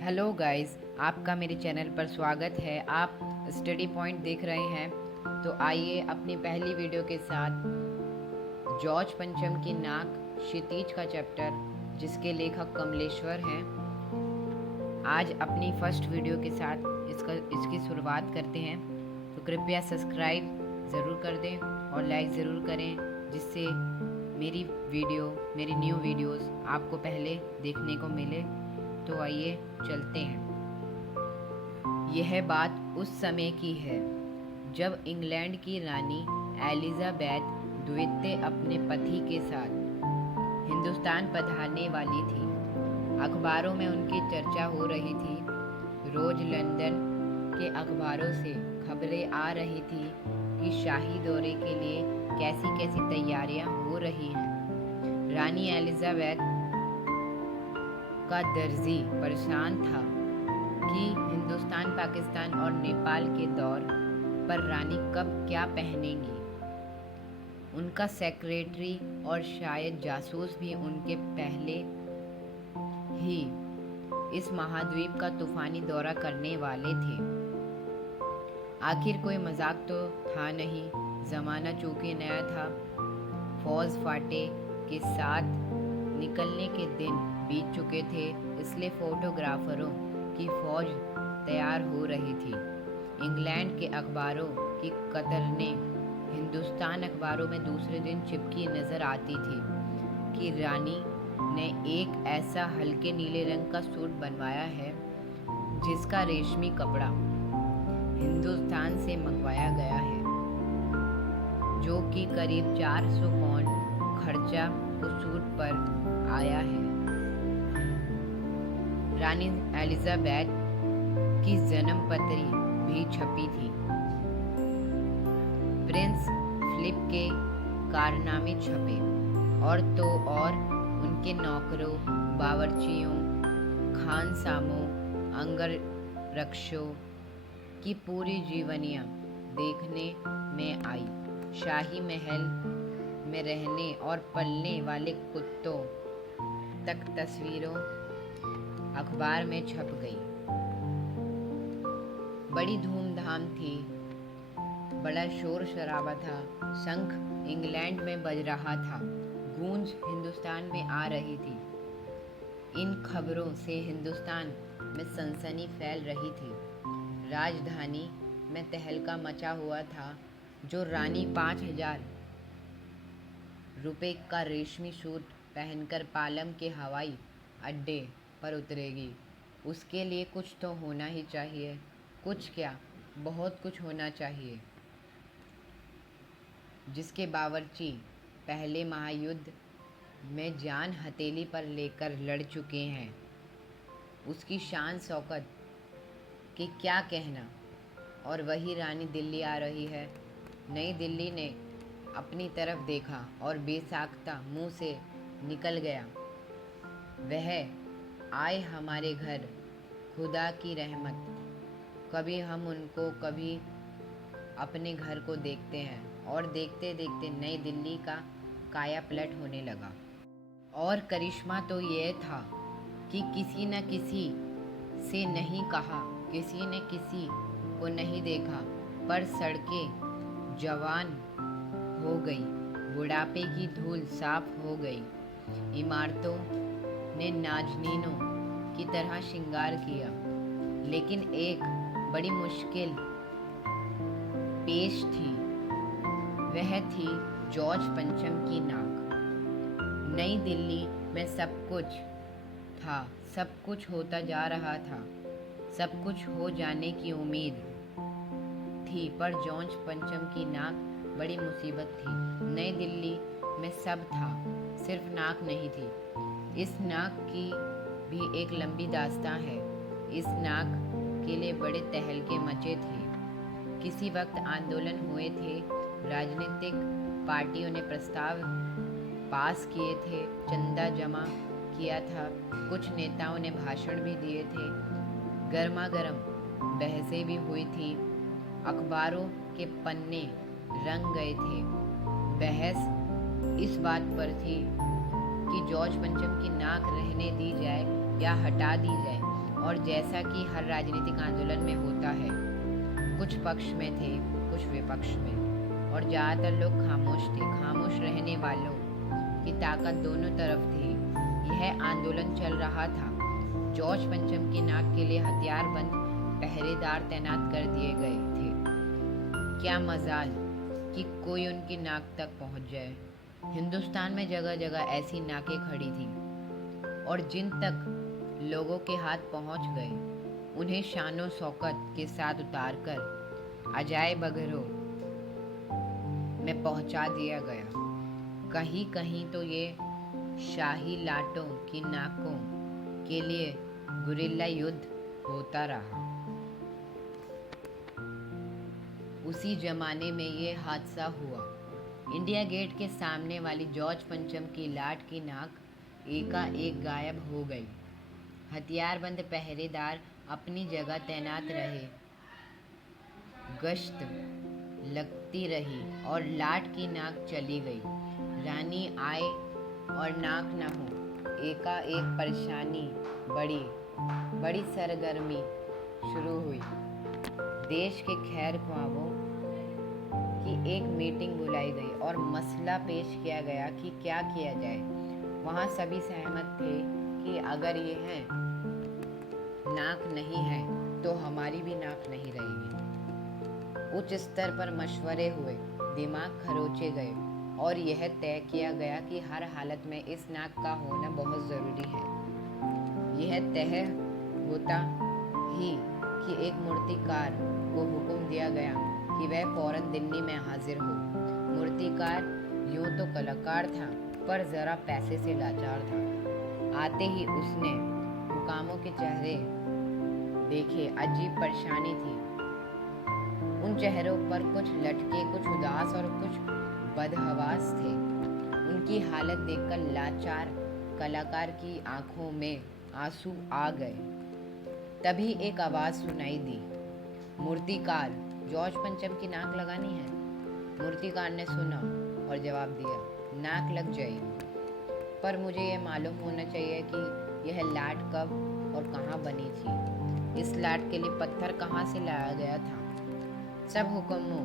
Hello guys, आपका मेरे channel पर स्वागत है। आप स्टडी पॉइंट देख रहे हैं। तो आइए अपनी पहली वीडियो के साथ जॉर्ज पंचम की नाक क्षितिज का चैप्टर, जिसके लेखक कमलेश्वर हैं, आज अपनी फर्स्ट वीडियो के साथ इसकी शुरुआत करते हैं। तो कृपया सब्सक्राइब ज़रूर कर दें और लाइक ज़रूर करें, जिससे मेरी न्यू वीडियोस आपको पहले देखने को मिले। तो आइए चलते हैं। यह बात उस समय की है जब इंग्लैंड की रानी एलिजाबेथ द्वितीय अपने पति के साथ हिंदुस्तान पधारने वाली थी। अखबारों में उनकी चर्चा हो रही थी। रोज लंदन के अखबारों से खबरें आ रही थी कि शाही दौरे के लिए कैसी कैसी तैयारियां हो रही हैं। रानी एलिजाबेथ का दर्जी परेशान था कि हिंदुस्तान, पाकिस्तान और नेपाल के दौर पर रानी कब क्या पहनेंगी। उनका सेक्रेटरी और शायद जासूस भी उनके पहले ही इस महाद्वीप का तूफानी दौरा करने वाले थे। आखिर कोई मजाक तो था नहीं। जमाना चूंकि नया था, फौज फाटे के साथ निकलने के दिन बीत चुके थे, इसलिए फोटोग्राफरों की फौज तैयार हो रही थी। इंग्लैंड के अखबारों की कतरने हिंदुस्तान अखबारों में दूसरे दिन चिपकी नजर आती थी कि रानी ने एक ऐसा हल्के नीले रंग का सूट बनवाया है जिसका रेशमी कपड़ा हिंदुस्तान से मंगवाया गया है, जो कि करीब 400 पाउंड खर्चा उस सूट पर आया है। रानी एलिजाबेथ की जन्म पत्री भी छपी थी। प्रिंस फिलिप के कारनामे छपे और तो और उनके नौकरों, बावर्चियों, खानसामों, अंगरक्षकों की पूरी जीवनियां देखने में आई। शाही महल में रहने और पलने वाले कुत्तों तक तस्वीरों अखबार में छप गई। बड़ी धूमधाम थी, बड़ा शोर शराबा था। शंख इंग्लैंड में बज रहा था, गूंज हिंदुस्तान में आ रही थी। इन खबरों से हिंदुस्तान में सनसनी फैल रही थी। राजधानी में तहलका मचा हुआ था। जो रानी 5,000 रुपये का रेशमी सूट पहनकर पालम के हवाई अड्डे पर उतरेगी, उसके लिए कुछ तो होना ही चाहिए। कुछ क्या, बहुत कुछ होना चाहिए। जिसके बावर्ची पहले महायुद्ध में जान हथेली पर लेकर लड़ चुके हैं, उसकी शान शौकत कि क्या कहना। और वही रानी दिल्ली आ रही है। नई दिल्ली ने अपनी तरफ देखा और बेसाख्ता मुंह से निकल गया, वह आए हमारे घर, खुदा की रहमत। कभी हम उनको, कभी अपने घर को देखते हैं। और देखते देखते नई दिल्ली का काया पलट होने लगा। और करिश्मा तो यह था कि किसी न किसी से नहीं कहा, किसी ने किसी को नहीं देखा, पर सड़कें जवान हो गई, बुढ़ापे की धूल साफ हो गई। इमारतों ने नाजनीनों की तरह श्रृंगार किया। लेकिन एक बड़ी मुश्किल पेश थी। वह थी जॉर्ज पंचम की नाक। नई दिल्ली में सब कुछ था, सब कुछ होता जा रहा था, सब कुछ हो जाने की उम्मीद थी, पर जॉर्ज पंचम की नाक बड़ी मुसीबत थी। नई दिल्ली में सब था, सिर्फ नाक नहीं थी। इस नाक की भी एक लंबी दास्तां है। इस नाक के लिए बड़े तहलके मचे थे। किसी वक्त आंदोलन हुए थे, राजनीतिक पार्टियों ने प्रस्ताव पास किए थे, चंदा जमा किया था, कुछ नेताओं ने भाषण भी दिए थे, गर्मा गर्म बहसें भी हुई थी, अखबारों के पन्ने रंग गए थे। बहस इस बात पर थी कि जॉर्ज पंचम की नाक रहने दी जाए या हटा दी जाए। और जैसा कि हर राजनीतिक आंदोलन में होता है, कुछ पक्ष में थे, कुछ विपक्ष में, और ज़्यादातर लोग खामोश थे। खामोश रहने वालों की ताकत दोनों तरफ थी। यह आंदोलन चल रहा था। जॉर्ज पंचम की नाक के लिए हथियारबंद पहरेदार तैनात कर दिए गए थे। क्या मजाल कि कोई उनकी नाक तक पहुंच जाए। हिंदुस्तान में जगह जगह ऐसी नाकें खड़ी थी, और जिन तक लोगों के हाथ पहुंच गए उन्हें शानो शौकत के साथ उतारकर अजायब घरों में पहुंचा दिया गया। कहीं कहीं तो ये शाही लाटों की नाकों के लिए गुरिल्ला युद्ध होता रहा। उसी जमाने में ये हादसा हुआ। इंडिया गेट के सामने वाली जॉर्ज पंचम की लाट की नाक एकाएक गायब हो गई। हथियारबंद पहरेदार अपनी जगह तैनात रहे। गश्त लगती रही और लाट की नाक चली गई। रानी आए और नाक न हो। एकाएक परेशानी बड़ी सरगर्मी शुरू हुई। देश के खैर ख्वाहों की एक मीटिंग बुलाई गई और मसला पेश किया गया कि क्या किया जाए। वहाँ सभी सहमत थे कि अगर यह नाक नहीं है तो हमारी भी नाक नहीं रहेगी। उच्च स्तर पर मशवरे हुए, दिमाग खरोचे गए और यह तय किया गया कि हर हालत में इस नाक का होना बहुत ज़रूरी है। यह तय होता ही कि एक मूर्तिकार को हुक्म दिया गया कि वह फौरन दिल्ली में हाजिर हो। मूर्तिकार यूं तो कलाकार था, पर ज़रा पैसे से लाचार था। आते ही उसने हुकामों के चेहरे देखे। अजीब परेशानी थी। उन चेहरों पर कुछ लटके, कुछ उदास और कुछ बदहवास थे। उनकी हालत देखकर लाचार कलाकार की आंखों में आंसू आ गए। तभी एक आवाज़ सुनाई दी, मूर्तिकार, जॉर्ज पंचम की नाक लगानी है। मूर्तिकार ने सुना और जवाब दिया, नाक लग जाएगी, पर मुझे यह मालूम होना चाहिए कि यह लाट कब और कहाँ बनी थी। इस लाट के लिए पत्थर कहाँ से लाया गया था। सब हुक्मों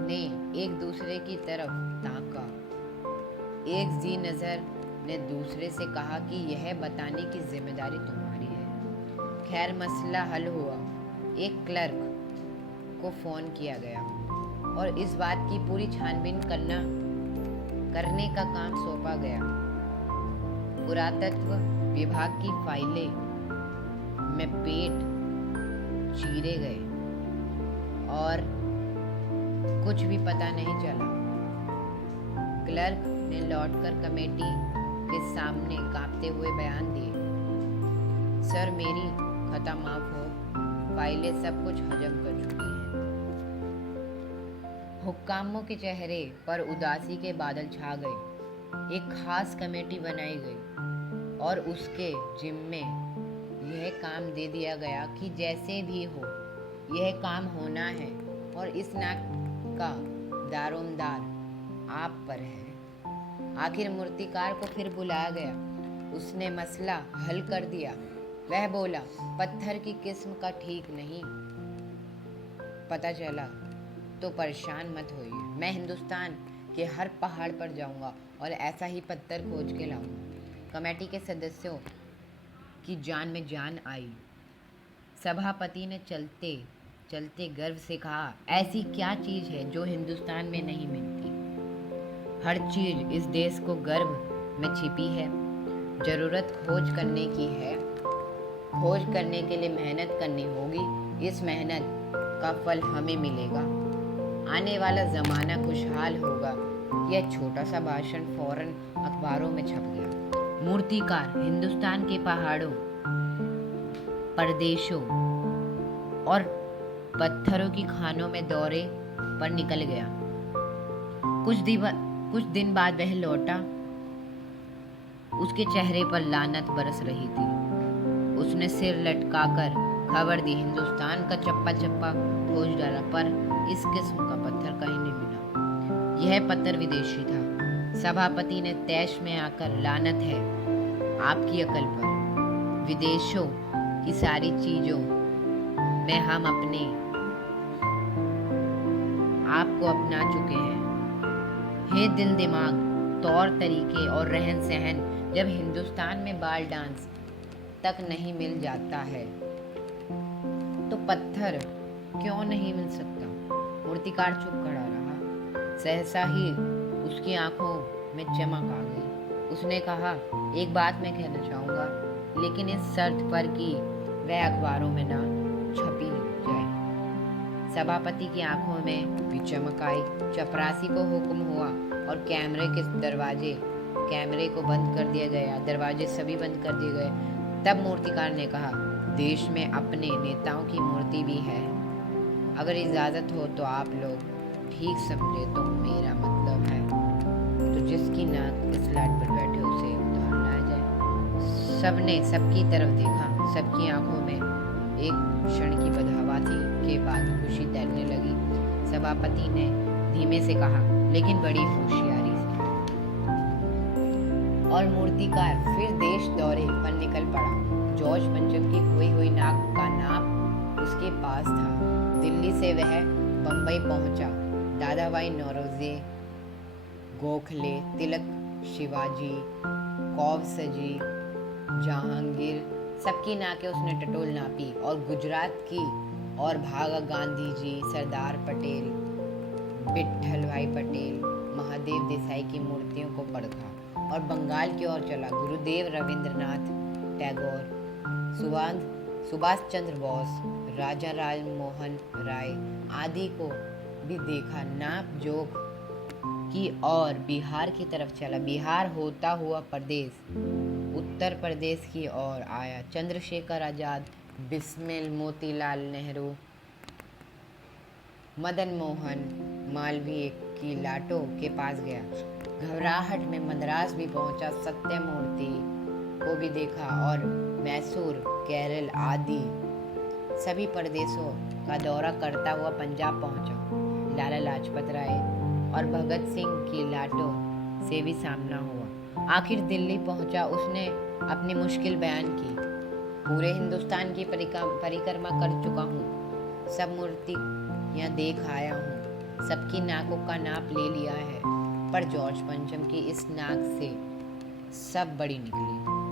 ने एक दूसरे की तरफ ताका। एक जी नज़र ने दूसरे से कहा कि यह बताने की जिम्मेदारी तुम्हारी है। खैर, मसला हल हुआ। एक क्लर्क को फ़ोन किया गया और इस बात की पूरी छानबीन करने का काम सौंपा गया। पुरातत्व विभाग की फाइलें में पेट चीरे गए और कुछ भी पता नहीं चला। क्लर्क ने लौटकर कमेटी के सामने कांपते हुए बयान दिए, सर, मेरी खता माफ हो, फाइलें सब कुछ हजम कर चुकी हैं। हुक्कामों के चेहरे पर उदासी के बादल छा गए। एक खास कमेटी बनाई गई और उसके जिम्मे यह काम दे दिया गया कि जैसे भी हो यह काम होना है और इस नाक का दारोमदार आप पर है। आखिर मूर्तिकार को फिर बुलाया गया। उसने मसला हल कर दिया। वह बोला, पत्थर की किस्म का ठीक नहीं पता चला तो परेशान मत होइए। मैं हिंदुस्तान के हर पहाड़ पर जाऊंगा और ऐसा ही पत्थर खोज के लाऊंगा। कमेटी के सदस्यों की जान में जान आई। सभापति ने चलते चलते गर्व से कहा, ऐसी क्या चीज़ है जो हिंदुस्तान में नहीं मिलती। हर चीज़ इस देश को गर्व में छिपी है। ज़रूरत खोज करने की है। खोज करने के लिए मेहनत करनी होगी। इस मेहनत का फल हमें मिलेगा। आने वाला ज़माना खुशहाल होगा। यह छोटा सा भाषण फौरन अखबारों में छप गया। मूर्तिकार हिंदुस्तान के पहाड़ों, प्रदेशों और पत्थरों की खानों में दौरे पर निकल गया। कुछ दिन बाद वह लौटा। उसके चेहरे पर लानत बरस रही थी। उसने सिर लटकाकर खबर दी, हिंदुस्तान का चप्पा चप्पा खोज डाला, पर इस किस्म का पत्थर कहीं नहीं मिला। यह पत्थर विदेशी था। सभापति ने तैश में आकर, लानत है आपकी अकल पर। विदेशों की सारी चीज़ों में हम अपने आप को अपना चुके हैं। हे दिल दिमाग, तौर तरीके और रहन सहन, जब हिंदुस्तान में बाल डांस तक नहीं मिल जाता है तो पत्थर क्यों नहीं मिल सकता। मूर्तिकार चुप खड़ा रहा। सहसा ही उसकी आंखों में चमक आ गई। उसने कहा, एक बात मैं कहना चाहूँगा, लेकिन इस शर्त पर कि वह अखबारों में ना छपी जाए। सभापति की आंखों में भी चमक आई। चपरासी को हुक्म हुआ और कैमरे को बंद कर दिया गया। दरवाजे सभी बंद कर दिए गए। तब मूर्तिकार ने कहा, देश में अपने नेताओं की मूर्ति भी है। अगर इजाज़त हो तो आप लोग ठीक समझे तो मेरा मतलब है तो जिसकी नाक इस लाट पर बैठे उसे उतार लाया जाए। सबने सबकी तरफ देखा। सबकी आंखों में एक क्षण की बदहवासी के बाद खुशी तैरने लगी। सभापति ने धीमे से कहा, लेकिन बड़ी होशियारी से। और मूर्तिकार फिर देश दौरे पर निकल पड़ा। जॉर्ज पंचम की खोई हुई नाक का नाप उसके पास था। दिल्ली से वह बंबई पहुंचा। दादाभाई नौरोजी, गोखले, तिलक, शिवाजी, कौवसजी, जहांगीर, सबकी नाकें उसने टटोल नापी और गुजरात की और भागा गांधी जी, सरदार पटेल, विट्ठल भाई पटेल, महादेव देसाई की मूर्तियों को परखा और बंगाल की ओर चला। गुरुदेव रविंद्रनाथ टैगोर, सुभाष चंद्र बोस, राजा राममोहन राय आदि को भी देखा। नाप जोख की और बिहार की तरफ चला। बिहार होता हुआ प्रदेश उत्तर प्रदेश की ओर आया। चंद्रशेखर आजाद, बिस्मिल, मोतीलाल नेहरू, मदन मोहन मालवीय की लाटों के पास गया। घबराहट में मद्रास भी पहुंचा। सत्यमूर्ति को भी देखा और मैसूर, केरल आदि सभी प्रदेशों का दौरा करता हुआ पंजाब पहुंचा। लाला लाजपत राय और भगत सिंह की लाटों से भी सामना हुआ। आखिर दिल्ली पहुंचा। उसने अपनी मुश्किल बयान की। पूरे हिंदुस्तान की परिक्रमा कर चुका हूँ। सब मूर्तियाँ देख आया हूँ। सबकी नाकों का नाप ले लिया है, पर जॉर्ज पंचम की इस नाक से सब बड़ी निकली।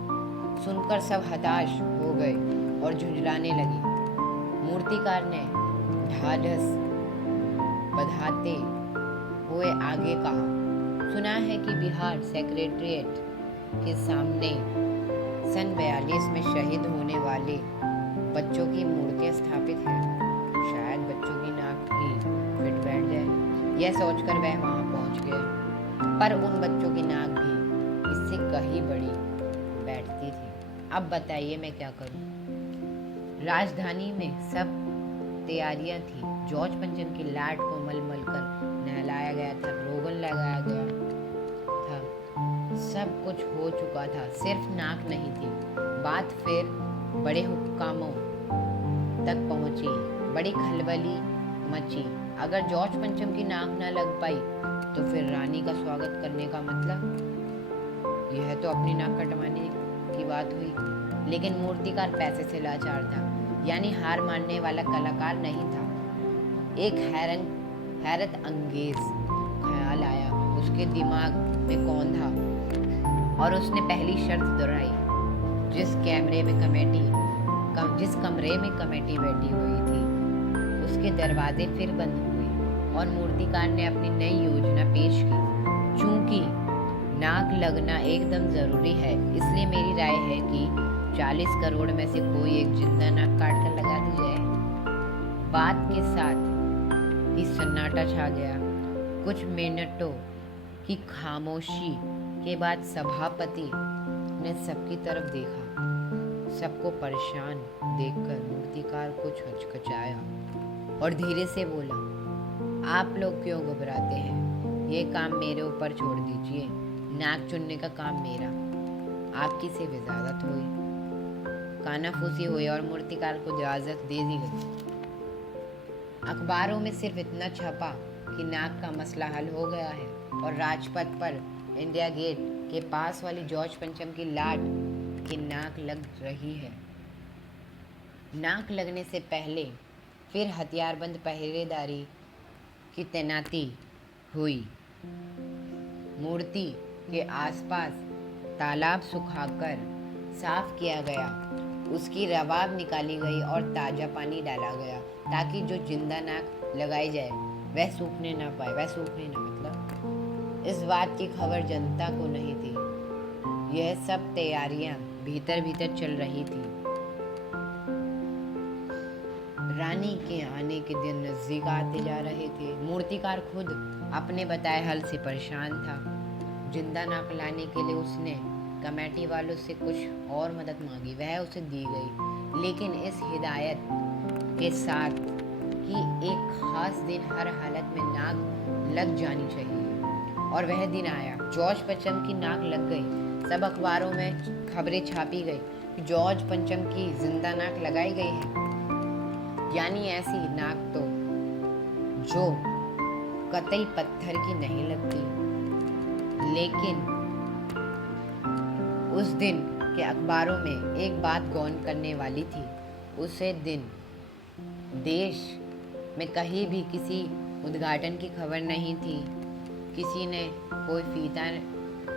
सुनकर सब हताश हो गए और झुंझलाने लगे। मूर्तिकार ने ढाढ़स बंधाते हुए आगे कहा, सुना है कि बिहार सेक्रेटेरिएट के सामने सन 42 में शहीद होने वाले बच्चों की मूर्तियां स्थापित हैं। शायद बच्चों की नाक भी फिट बैठ जाए। यह सोचकर वह वहां पहुंच गए, पर उन बच्चों की नाक भी इससे कहीं बड़ी बैठती थी। अब बताइए मैं क्या करूं? राजधानी में सब तैयारियां थी। जॉर्ज पंचम की लाट को मल कर नहलाया गया था, रोगन लगाया गया था, सब कुछ हो चुका था, सिर्फ नाक नहीं थी। बात फिर बड़े हुक्कामों तक पहुंची। बड़ी खलबली मची। अगर जॉर्ज पंचम की नाक न लग पाई तो फिर रानी का स्वागत करने का मतलब? यह तो अपनी नाक कटवाने की बात हुई। लेकिन मूर्तिकार पैसे से लाचार था, यानी हार मानने वाला कलाकार नहीं था। एक हैरत अंगेज ख्याल आया उसके दिमाग में कौंधा और उसने पहली शर्त दोहराई। जिस कमरे में कमेटी बैठी हुई थी उसके दरवाजे फिर बंद हुए और मूर्तिकार ने अपनी नई योजना पेश की। चूंकि नाक लगना एकदम जरूरी है, इसलिए मेरी राय है कि 40 करोड़ में से कोई एक जिंदा नाक काट कर लगा दी जाए। बात के साथ ही सन्नाटा छा गया। कुछ मिनटों की खामोशी के बाद सभापति ने सबकी तरफ देखा। सबको परेशान देखकर मूर्तिकार कुछ हचकचाया और धीरे से बोला, आप लोग क्यों घबराते हैं? ये काम मेरे ऊपर छोड़ दीजिए। नाक चुनने का काम मेरा। आपकी से इजाजत हुई। कानाफूसी हुई और मूर्तिकार को इजाजत दे दी गई। अखबारों में सिर्फ इतना छपा कि नाक का मसला हल हो गया है और राजपथ पर इंडिया गेट के पास वाली जॉर्ज पंचम की लाट कि नाक लग रही है। नाक लगने से पहले फिर हथियारबंद पहरेदारी की तैनाती हुई। मूर्ति के आसपास तालाब सुखाकर साफ किया गया, उसकी रवाब निकाली गई और ताज़ा पानी डाला गया ताकि जो जिंदा नाक लगाई जाए वह सूखने ना पाए। वह सूखने ना मतलब इस बात की खबर जनता को नहीं थी। यह सब तैयारियां भीतर भीतर चल रही थी। रानी के आने के दिन नजदीक आते जा रहे थे। मूर्तिकार खुद अपने बताए हल से परेशान था। जिंदा नाक लाने के लिए उसने कमेटी वालों से कुछ और मदद मांगी, वह उसे दी गई, लेकिन इस हिदायत के साथ कि एक खास दिन हर हालत में नाक लग जानी चाहिए। और वह दिन आया। जॉर्ज पंचम की नाक लग गई। सब अखबारों में खबरें छापी गई कि जॉर्ज पंचम की जिंदा नाक लगाई गई है। यानी ऐसी नाक तो जो कतई पत्थर की नहीं लगती। लेकिन उस दिन के अखबारों में एक बात गौर करने वाली थी। उसे दिन देश में कहीं भी किसी उद्घाटन की खबर नहीं थी। किसी ने कोई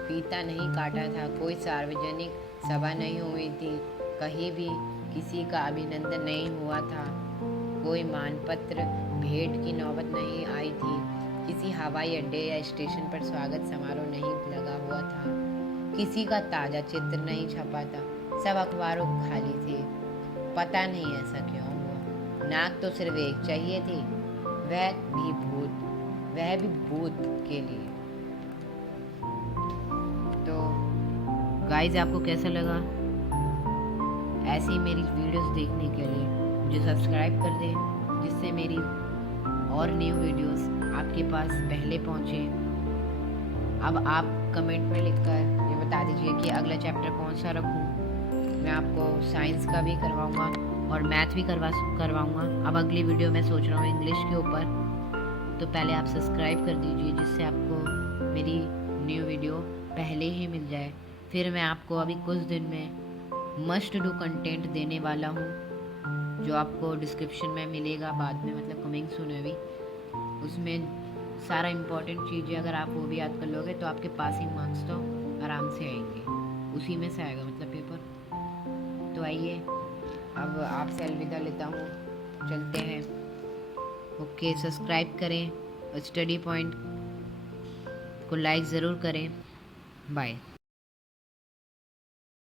फीता नहीं काटा था, कोई सार्वजनिक सभा नहीं हुई थी, कहीं भी किसी का अभिनंदन नहीं हुआ था, कोई मानपत्र भेंट की नौबत नहीं आई थी, किसी हवाई अड्डे या स्टेशन पर स्वागत समारोह नहीं लगा हुआ था, किसी का ताज़ा चित्र नहीं छपा था। सब अखबारों खाली थे। पता नहीं ऐसा क्यों हुआ। नाक तो सिर्फ एक चाहिए थी, वह भी भूत के लिए। तो गाइज, आपको कैसा लगा? ऐसी मेरी वीडियोस देखने के लिए मुझे सब्सक्राइब कर दें, जिससे मेरी और न्यू वीडियोस आपके पास पहले पहुँचे। अब आप कमेंट में लिखकर ये बता दीजिए कि अगला चैप्टर कौन सा रखूं। मैं आपको साइंस का भी करवाऊंगा और मैथ भी करवाऊंगा। अब अगली वीडियो में सोच रहा हूँ इंग्लिश के ऊपर। तो पहले आप सब्सक्राइब कर दीजिए, जिससे आपको मेरी न्यू वीडियो पहले ही मिल जाए। फिर मैं आपको अभी कुछ दिन में मस्ट डू कंटेंट देने वाला हूँ, जो आपको डिस्क्रिप्शन में मिलेगा बाद में, मतलब कमिंग सून है भी। उसमें सारा इम्पोर्टेंट चीज़ें अगर आप वो भी याद कर लोगे तो आपके पासिंग मार्क्स तो आराम से आएंगे, उसी में से आएगा मतलब पेपर। तो आइए, अब आपसे अलविदा लेता हूँ, चलते हैं। ओके, सब्सक्राइब करें और स्टडी पॉइंट को लाइक ज़रूर करें। बाय।